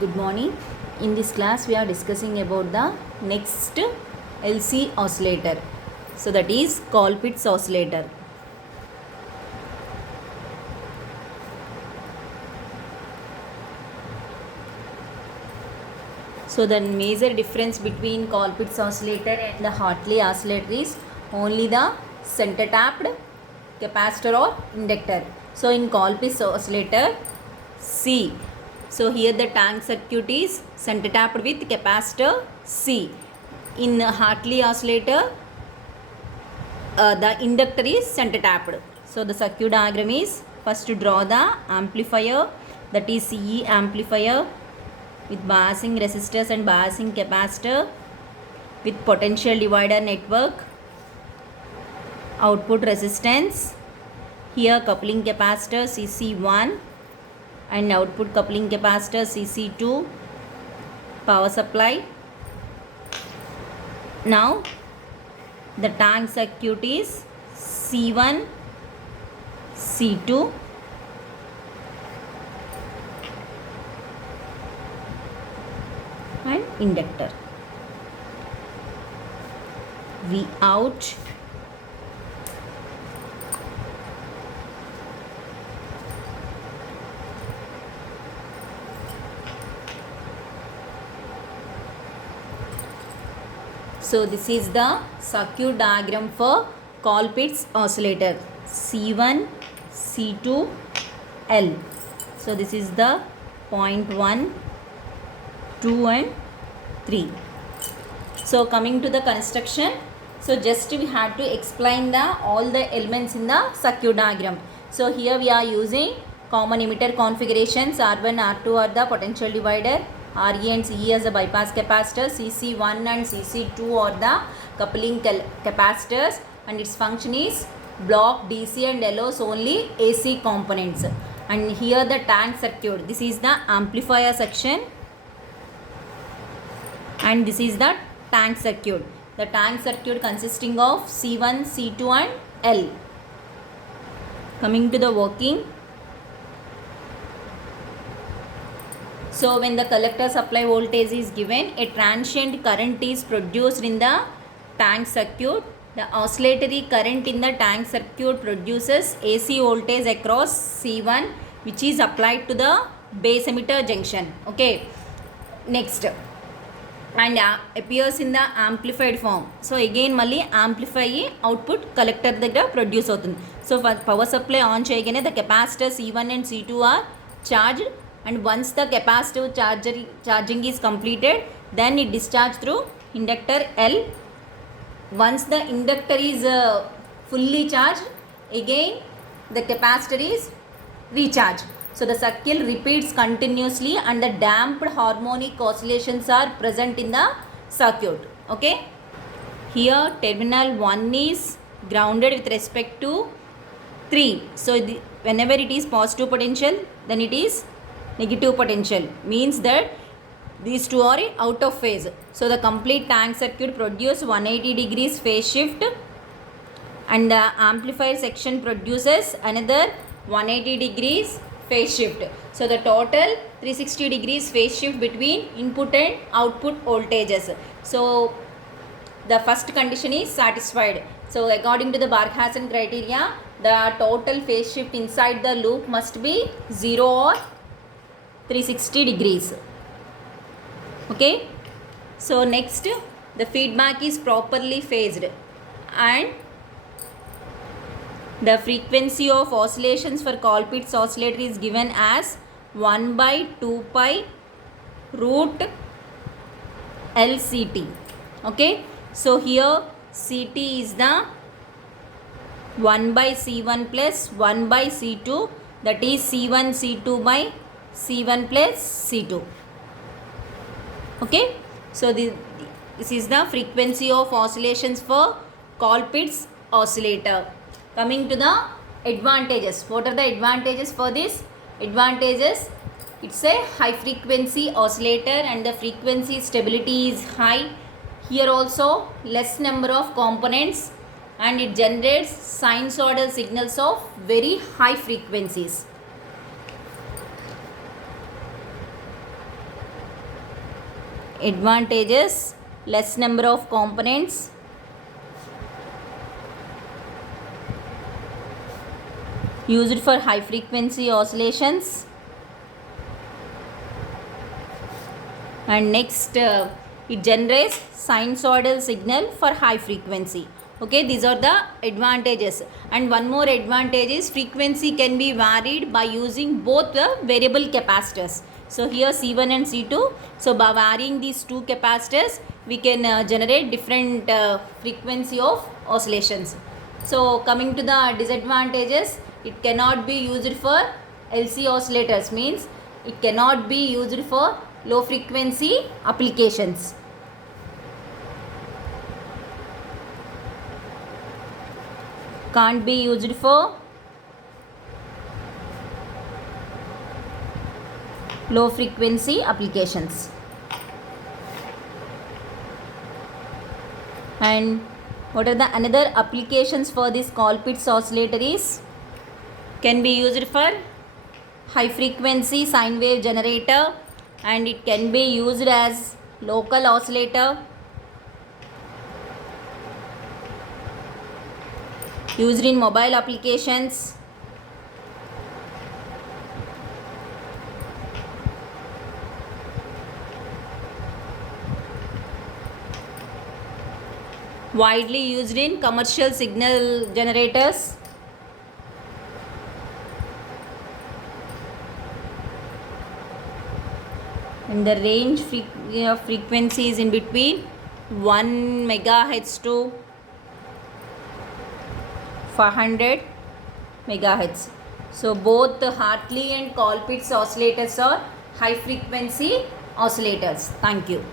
Good morning. In this class we are discussing about the next LC oscillator. So that is Colpitts oscillator. So the major difference between Colpitts oscillator and the Hartley oscillator is only the center tapped capacitor or inductor. So in Colpitts oscillator, C. So here the tank circuit is center tapped with capacitor C. In Hartley oscillator, the inductor is center tapped. So the circuit diagram is, first to draw the amplifier, that is CE amplifier with biasing resistors and biasing capacitor with potential divider network, output resistance, here coupling capacitor CC1 and output coupling capacitor CC2, power supply. Now the tank circuit is C1, C2, and inductor. V out, so this is the circuit diagram for Colpitts oscillator C1, C2, L. So this is the point 1, 2 and 3. So coming to the construction, so just we have to explain all the elements in the circuit diagram. So here we are using common emitter configurations, R1, R2 are the potential divider, RE and CE as the bypass capacitor, CC1 and CC2 are the coupling capacitors, and its function is block DC and LOs only AC components. And here the tank circuit, this is the amplifier section and this is the tank circuit. The tank circuit consisting of C1, C2 and L. Coming to the working. So when the collector supply voltage is given, a transient current is produced in the tank circuit. The oscillatory current in the tank circuit produces AC voltage across C1, which is applied to the base emitter junction. Okay. Next. And appears in the amplified form. So again malli amplify output collector దగ్గర produce అవుతుంది. So for power supply on చేయగానే the capacitor C1 and C2 are charged, and once the capacitive charging is completed, then it discharge through inductor L. Once the inductor is fully charged, again the capacitor is recharged. So the cycle repeats continuously and the damped harmonic oscillations are present in the circuit. Okay. Here terminal 1 is grounded with respect to 3. So whenever it is positive potential, then it is negative potential. Means that these two are out of phase. So the complete tank circuit produces 180 degrees phase shift, and the amplifier section produces another 180 degrees phase shift. So the total 360 degrees phase shift between input and output voltages. So the first condition is satisfied. So according to the Barkhausen criteria, the total phase shift inside the loop must be 0 or 360 degrees. Okay. So next, the feedback is properly phased and the frequency of oscillations for Colpitts oscillator is given as 1 by 2 pi root LCT. Okay. So here CT is the 1 by C1 plus 1 by C2, that is C1 C2 by C1 plus C2. Okay. So this is the frequency of oscillations for Colpitts oscillator. Coming to the advantages. What are the advantages for this? Advantages, it's a high frequency oscillator and the frequency stability is high. Here also less number of components, and it generates sinusoidal signals of very high frequencies. Advantages: less number of components, used for high frequency oscillations, and next it generates sinusoidal signal for high frequency. Okay, these are the advantages. And one more advantage is frequency can be varied by using both the variable capacitors. So here C1 and C2. So by varying these two capacitors, we can generate different frequency of oscillations. So coming to the disadvantages, it cannot be used for LC oscillators, means it cannot be used for low frequency applications. Can't be used for low frequency applications. And what are the another applications for this Colpitts oscillator is, can be used for high frequency sine wave generator, and it can be used as local oscillator, used in mobile applications, widely used in commercial signal generators, and the range of frequency is in between 1 megahertz to 500 megahertz. So both the Hartley and Colpitts oscillators are high frequency oscillators. Thank you.